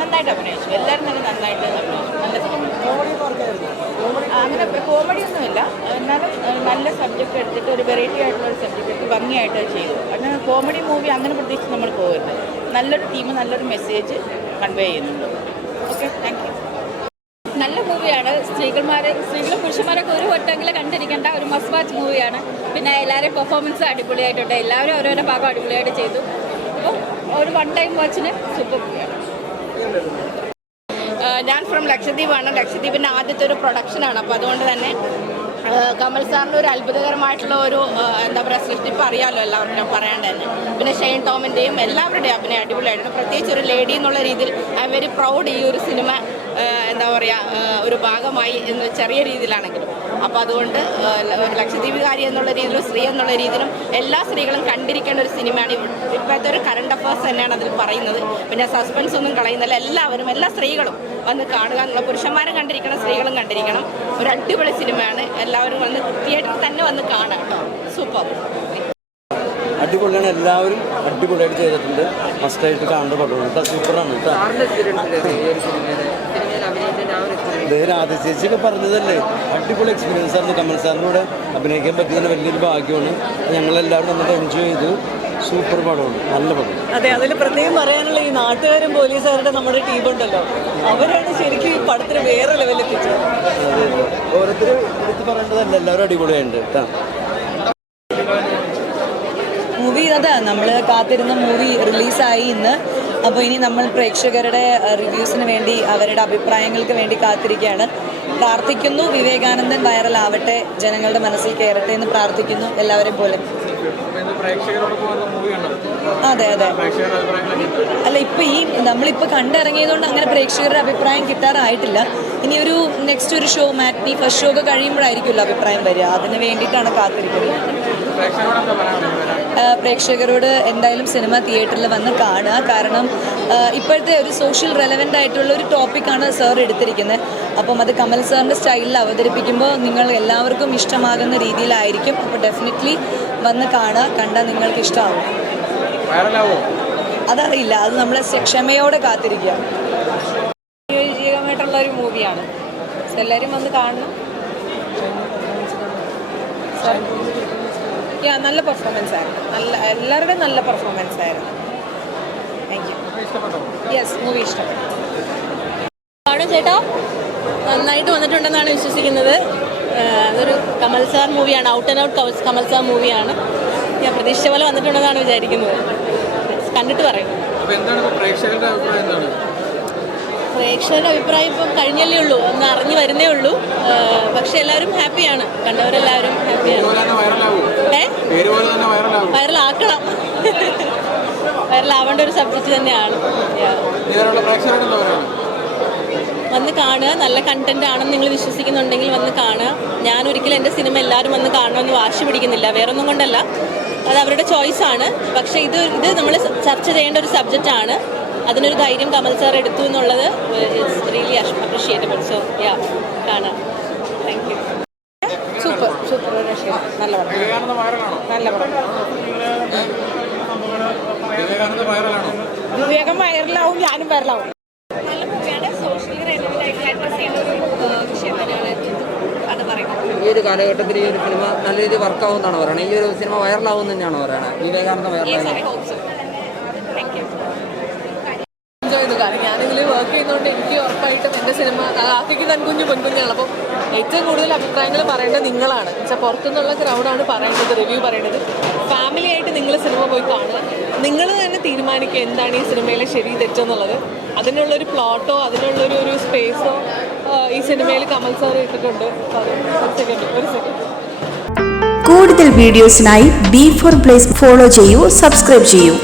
നന്നായിട്ട് അഭിനയിച്ചു. എല്ലാവരും തന്നെ നന്നായിട്ട് അഭിനയിച്ചു. നല്ല സിനിമ. അങ്ങനെ കോമഡിയൊന്നുമില്ല, എന്നാലും നല്ല സബ്ജക്റ്റ് എടുത്തിട്ട് ഒരു വെറൈറ്റി ആയിട്ടുള്ള ഒരു സബ്ജക്റ്റ് എടുത്ത് ഭംഗിയായിട്ട് ചെയ്തു. അങ്ങനെ കോമഡി മൂവി അങ്ങനെ പ്രത്യേകിച്ച് നമ്മൾ പോകരുത്. നല്ലൊരു ടീം, നല്ലൊരു മെസ്സേജ് കൺവേ ചെയ്യുന്നുണ്ട്. Okay, thank you. നല്ല മൂവിയാണ്. സ്ത്രീകളും പുരുഷന്മാരൊക്കെ ഒരു വട്ടമെങ്കിലും കണ്ടിരിക്കേണ്ട ഒരു മസ്റ്റ് വാച്ച് മൂവിയാണ്. പിന്നെ എല്ലാവരെയും പെർഫോമൻസ് അടിപൊളിയായിട്ടുണ്ട്. എല്ലാവരും ഓരോരോ ഭാഗം അടിപൊളിയായിട്ട് ചെയ്തു. അപ്പോൾ ഒരു വൺ ടൈം വാച്ചിന് സൂപ്പർ മൂവിയാണ്. ഞാൻ ഫ്രം ലക്ഷദ്വീപാണ്. ലക്ഷദ്വീപിൻ്റെ ആദ്യത്തെ ഒരു പ്രൊഡക്ഷനാണ്. അപ്പോൾ അതുകൊണ്ട് തന്നെ കമൽ സാറിൻ്റെ ഒരു അത്ഭുതകരമായിട്ടുള്ള ഒരു എന്താ പറയുക സൃഷ്ടിപ്പ് അറിയാമല്ലോ എല്ലാവർക്കും പറയാണ്ട് തന്നെ. പിന്നെ ഷെയ്ൻ ടോമിൻ്റെയും എല്ലാവരുടെയും അഭിനയം അടിപൊളിയായിരുന്നു. പ്രത്യേകിച്ച് ഒരു ലേഡി എന്നുള്ള രീതിയിൽ ഐ എം വെരി പ്രൗഡ് ഈ ഒരു സിനിമ എന്താ പറയുക ഒരു ഭാഗമായി എന്ന് ചെറിയ രീതിയിലാണെങ്കിലും. അപ്പോൾ അതുകൊണ്ട് ഒരു ലക്ഷദ്വീപുകാരി എന്നുള്ള രീതിയിലും സ്ത്രീ എന്നുള്ള രീതിയിലും എല്ലാ സ്ത്രീകളും കണ്ടിരിക്കേണ്ട ഒരു സിനിമയാണ്. ഇപ്പോഴത്തെ ഒരു കറണ്ട് അഫയേഴ്സ് തന്നെയാണ് അതിൽ പറയുന്നത്. പിന്നെ സസ്പെൻസ് ഒന്നും കളയുന്നില്ല. എല്ലാവരും എല്ലാ സ്ത്രീകളും വന്ന് കാണുക എന്നുള്ള, പുരുഷന്മാരും കണ്ടിരിക്കണം, സ്ത്രീകളും കണ്ടിരിക്കണം. ഒരു അടിപൊളി സിനിമയാണ്. എല്ലാവരും വന്ന് തിയേറ്ററിൽ തന്നെ വന്ന് കാണാം കേട്ടോ. സൂപ്പർ, അടിപൊളിയാണ്. എല്ലാവരും അടിപൊളിയായിട്ട് ചെയ്തിട്ടുണ്ട്. മസ്റ്റായിട്ട് കാണേണ്ട പടമാണ് കേട്ടോ. സൂപ്പറാണ് കേട്ടോ. രാധ ചേച്ചിയൊക്കെ പറഞ്ഞതല്ലേ, അടിപൊളി എക്സ്പീരിയൻസ് ആയിരുന്നു. കമൽ സാറിൻ്റെ കൂടെ അഭിനയിക്കാൻ പറ്റിയതിന് വലിയൊരു ഭാഗ്യമാണ്. ഞങ്ങളെല്ലാവരും നന്നായിട്ട് എൻജോയ് ചെയ്തു. സൂപ്പർ പടമാണ്, നല്ല പടം. അതെ, അതിൽ പ്രത്യേകം പറയാനുള്ള ഈ നാട്ടുകാരും പോലീസുകാരുടെ നമ്മുടെ ടീമുണ്ടല്ലോ, അവരാണ് ശരിക്കും ഈ പടത്തിന് വേറെ ലെവലിൽ എത്തിച്ചത്. ഓരോരുത്തരും എടുത്ത് പറയേണ്ടതല്ല, എല്ലാവരും അടിപൊളിയായിട്ടുണ്ട് കേട്ടോ. മൂവി അതാ നമ്മൾ കാത്തിരുന്ന മൂവി റിലീസായി ഇന്ന്. അപ്പോൾ ഇനി നമ്മൾ പ്രേക്ഷകരുടെ റിവ്യൂസിന് വേണ്ടി, അവരുടെ അഭിപ്രായങ്ങൾക്ക് വേണ്ടി കാത്തിരിക്കുകയാണ്. പ്രാർത്ഥിക്കുന്നു വിവേകാനന്ദൻ വൈറലാവട്ടെ, ജനങ്ങളുടെ മനസ്സിൽ കയറട്ടെ എന്ന് പ്രാർത്ഥിക്കുന്നു എല്ലാവരെയും പോലെ. അതെ അതെ, അല്ല ഇപ്പം ഈ നമ്മളിപ്പോൾ കണ്ടിറങ്ങിയതുകൊണ്ട് അങ്ങനെ പ്രേക്ഷകരുടെ അഭിപ്രായം കിട്ടാറായിട്ടില്ല. ഇനി ഒരു നെക്സ്റ്റ് ഒരു ഷോ, മാറ്റ്നി ഫസ്റ്റ് ഷോ ഒക്കെ കഴിയുമ്പോഴായിരിക്കുമല്ലോ അഭിപ്രായം വരിക. അതിന് വേണ്ടിയിട്ടാണ് കാത്തിരിക്കുന്നത്. പ്രേക്ഷകരോട് എന്തായാലും സിനിമ തിയേറ്ററിൽ വന്ന് കാണുക. കാരണം ഇപ്പോഴത്തെ ഒരു സോഷ്യൽ റെലവൻ്റ് ആയിട്ടുള്ള ഒരു ടോപ്പിക്കാണ് സാർ എടുത്തിരിക്കുന്നത്. അപ്പം അത് കമൽ സാറിൻ്റെ സ്റ്റൈലിൽ അവതരിപ്പിക്കുമ്പോൾ നിങ്ങൾ എല്ലാവർക്കും ഇഷ്ടമാകുന്ന രീതിയിലായിരിക്കും. അപ്പോൾ ഡെഫിനറ്റ്ലി വന്ന് കാണുക, കണ്ടാൽ നിങ്ങൾക്ക് ഇഷ്ടമാവും. അതറിയില്ല, അത് നമ്മളെ ക്ഷമയോടെ കാത്തിരിക്കുക. അനുയോജ്യമായിട്ടുള്ള ഒരു മൂവിയാണ്. എല്ലാവരും വന്ന് കാണണം. നല്ല പെർഫോമൻസ് ആയിരുന്നു. എല്ലാവരുടെയും നല്ല പെർഫോമൻസ് ആയിരുന്നു. Thank you. യെസ്, മൂവി ഇഷ്ടപ്പെട്ടു. ആണോ ചേട്ടാ? നന്നായിട്ട് വന്നിട്ടുണ്ടെന്നാണ് വിശ്വസിക്കുന്നത്. അതൊരു കമൽ സാർ മൂവിയാണ്, out and out Kamal sir മൂവിയാണ്. ഞാൻ പ്രതീക്ഷിച്ച പോലെ വന്നിട്ടുണ്ടെന്നാണ് വിചാരിക്കുന്നത്. കണ്ടിട്ട് പറയും. പ്രേക്ഷകരുടെ അഭിപ്രായം ഇപ്പം കഴിഞ്ഞല്ലേ ഉള്ളൂ, ഒന്ന് അറിഞ്ഞു വരുന്നേ ഉള്ളൂ. പക്ഷെ എല്ലാവരും ഹാപ്പിയാണ്, കണ്ടവരെല്ലാവരും ഹാപ്പിയാണ്. വൈറലാക്കണം, വൈറലാവേണ്ട ഒരു സബ്ജക്റ്റ് തന്നെയാണ്. വന്ന് കാണുക, നല്ല കണ്ടന്റ് ആണെന്ന് നിങ്ങൾ വിശ്വസിക്കുന്നുണ്ടെങ്കിൽ വന്ന് കാണുക. ഞാൻ ഒരിക്കലും എൻ്റെ സിനിമ എല്ലാവരും വന്ന് കാണണമെന്ന് വാശി പിടിക്കുന്നില്ല, വേറൊന്നും കൊണ്ടല്ല, അത് അവരുടെ ചോയ്സാണ്. പക്ഷേ ഇത് നമ്മൾ ചർച്ച ചെയ്യേണ്ട ഒരു സബ്ജക്റ്റാണ്. അതിനൊരു ധൈര്യം കമൽ സാർ എടുത്തു എന്നുള്ളത് ഇറ്റ്സ് റിയലി അപ്രിഷിയേറ്റബിൾ. സോ യാ, കാണാം. Thank you. സൂപ്പർ സൂപ്പർ, നല്ല പടം, നല്ല പടം. വിവേകം വൈറലാവും, ഞാനും വൈറലാവും. നല്ല മൂവിയാണ്. സോഷ്യലി റെലവൻ്റ് ആയിട്ട് അഡ്രസ് ചെയ്യുന്ന ഒരു വിഷയം തന്നെയാണ് അത് പറയുന്നത്. ഈ ഒരു കാലഘട്ടത്തിൽ ഈ ഒരു സിനിമ നല്ല രീതിയിൽ വർക്കാവും എന്നാണ് പറയുന്നത്. ഈ ഒരു സിനിമ വൈറലാവും തന്നെയാണ് പറയുന്നത്. വിവേകാനന്ദ വൈറലാവും. കാരണം ഞാനിതിൽ വർക്ക് ചെയ്യുന്നതുകൊണ്ട് എനിക്ക് ഉറപ്പായിട്ടും എൻ്റെ സിനിമ ആക്കിക്ക് തൻകുഞ്ഞു പെൺകുഞ്ഞാണ്. അപ്പം ഏറ്റവും കൂടുതൽ അഭിപ്രായങ്ങൾ പറയേണ്ടത് നിങ്ങളാണ്. പക്ഷേ പുറത്തുനിന്നുള്ള ക്രൗഡാണ് പറയേണ്ടത്, റിവ്യൂ പറയേണ്ടത്. ഫാമിലി ആയിട്ട് നിങ്ങൾ സിനിമ പോയി കാണുക. നിങ്ങൾ തന്നെ തീരുമാനിക്കുക എന്താണ് ഈ സിനിമയിലെ ശരി തെറ്റെന്നുള്ളത്. അതിനുള്ളൊരു പ്ലോട്ടോ അതിനുള്ളൊരു സ്പേസോ ഈ സിനിമയിൽ കമൽ സാർ ഇട്ടിട്ടുണ്ട്. ഒരു സെക്കൻഡ്. കൂടുതൽ വീഡിയോസിനായി B4 Place ഫോളോ ചെയ്യൂ, സബ്സ്ക്രൈബ് ചെയ്യൂ.